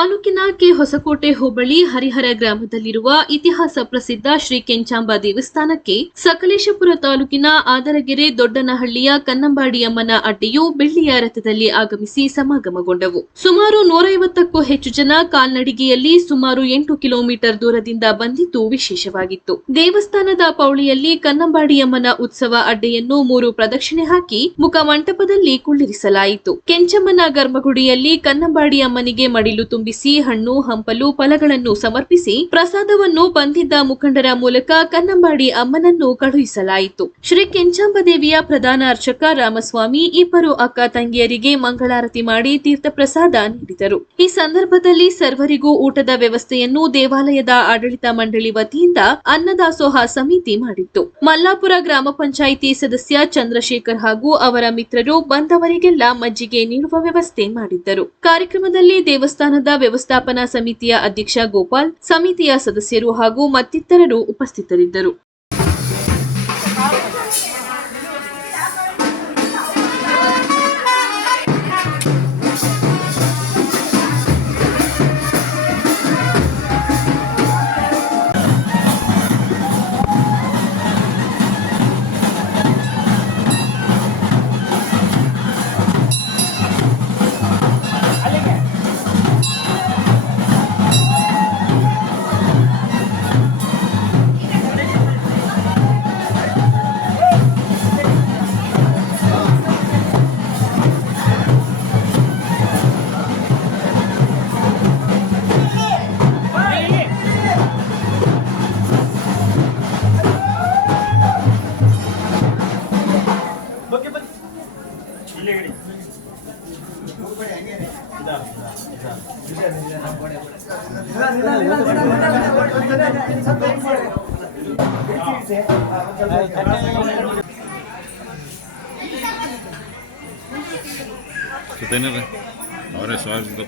ತಾಲೂಕಿನ ಕೆ ಹೊಸಕೋಟೆ ಹೋಬಳಿ ಹರಿಹರ ಗ್ರಾಮದಲ್ಲಿರುವ ಇತಿಹಾಸ ಪ್ರಸಿದ್ಧ ಶ್ರೀ ಕೆಂಚಾಂಬ ದೇವಸ್ಥಾನಕ್ಕೆ ಸಕಲೇಶಪುರ ತಾಲೂಕಿನ ಆದರಗೆರೆ ದೊಡ್ಡನಹಳ್ಳಿಯ ಕನ್ನಂಬಾಡಿಯಮ್ಮನ ಅಡ್ಡೆಯು ಬೆಳ್ಳಿಯ ರಥದಲ್ಲಿ ಆಗಮಿಸಿ ಸಮಾಗಮಗೊಂಡವು. ಸುಮಾರು 150ಕ್ಕೂ ಹೆಚ್ಚು ಜನ ಕಾಲ್ನಡಿಗೆಯಲ್ಲಿ ಸುಮಾರು 8 ಕಿಲೋಮೀಟರ್ ದೂರದಿಂದ ಬಂದಿದ್ದು ವಿಶೇಷವಾಗಿತ್ತು. ದೇವಸ್ಥಾನದ ಪೌಳಿಯಲ್ಲಿ ಕನ್ನಂಬಾಡಿಯಮ್ಮನ ಉತ್ಸವ ಅಡ್ಡೆಯನ್ನು 3 ಪ್ರದಕ್ಷಿಣೆ ಹಾಕಿ ಮುಖಮಂಟಪದಲ್ಲಿ ಕುಳ್ಳಿರಿಸಲಾಯಿತು. ಕೆಂಚಮ್ಮನ ಗರ್ಭಗುಡಿಯಲ್ಲಿ ಕನ್ನಂಬಾಡಿಯಮ್ಮನಿಗೆ ಮಡಿಲು ತುಂಬಿಸಿ ಹಣ್ಣು ಹಂಪಲು ಫಲಗಳನ್ನು ಸಮರ್ಪಿಸಿ ಪ್ರಸಾದವನ್ನು ಬಂದಿದ್ದ ಮುಖಂಡರ ಮೂಲಕ ಕನ್ನಂಬಾಡಿ ಅಮ್ಮನನ್ನು ಕಳುಹಿಸಲಾಯಿತು. ಶ್ರೀ ಕೆಂಚಾಂಬ ದೇವಿಯ ಪ್ರಧಾನ ಅರ್ಚಕ ರಾಮಸ್ವಾಮಿ ಇಬ್ಬರು ಅಕ್ಕ ತಂಗಿಯರಿಗೆ ಮಂಗಳಾರತಿ ಮಾಡಿ ತೀರ್ಥ ಪ್ರಸಾದ ನೀಡಿದರು. ಈ ಸಂದರ್ಭದಲ್ಲಿ ಸರ್ವರಿಗೂ ಊಟದ ವ್ಯವಸ್ಥೆಯನ್ನು ದೇವಾಲಯದ ಆಡಳಿತ ಮಂಡಳಿ ವತಿಯಿಂದ ಅನ್ನದಾಸೋಹ ಸಮಿತಿ ಮಾಡಿತ್ತು. ಮಲ್ಲಾಪುರ ಗ್ರಾಮ ಪಂಚಾಯಿತಿ ಸದಸ್ಯ ಚಂದ್ರಶೇಖರ್ ಹಾಗೂ ಅವರ ಮಿತ್ರರು ಬಂದವರಿಗೆಲ್ಲ ಮಜ್ಜಿಗೆ ನೀಡುವ ವ್ಯವಸ್ಥೆ ಮಾಡಿದ್ದರು. ಕಾರ್ಯಕ್ರಮದಲ್ಲಿ ದೇವಸ್ಥಾನದ ವ್ಯವಸ್ಥಾಪನಾ ಸಮಿತಿಯ ಅಧ್ಯಕ್ಷ ಗೋಪಾಲ್, ಸಮಿತಿಯ ಸದಸ್ಯರು ಹಾಗೂ ಮತ್ತಿತರರು ಉಪಸ್ಥಿತರಿದ್ದರು. ಅವರೇ ಸ್ವಾಗತ